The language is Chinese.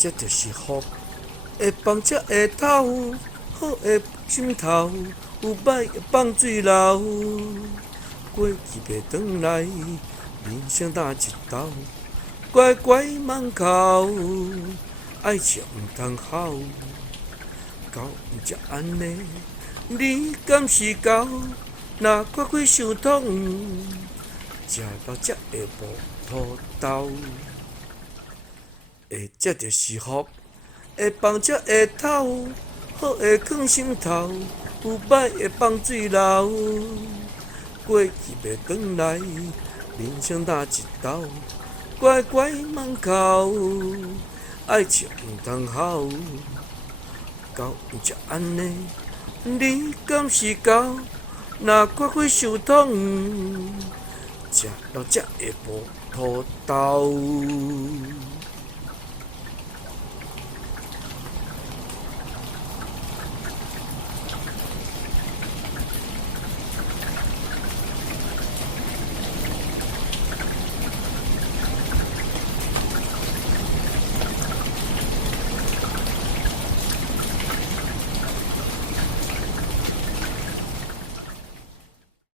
这就是福。会放才会透，好的心头，有歹会放水流。过去袂转来，人生打一斗，乖乖慢哭，爱情毋通好。到才安尼，你敢是狗？若缺开伤痛，食到才会无土豆。会这就是福。会放才会透，好会藏心头，有歹会放水流。过去袂转来，人生打一斗，乖乖慢哭，爱情毋通好。到才安尼，你敢是狗？若缺开伤痛，食了才会无土豆。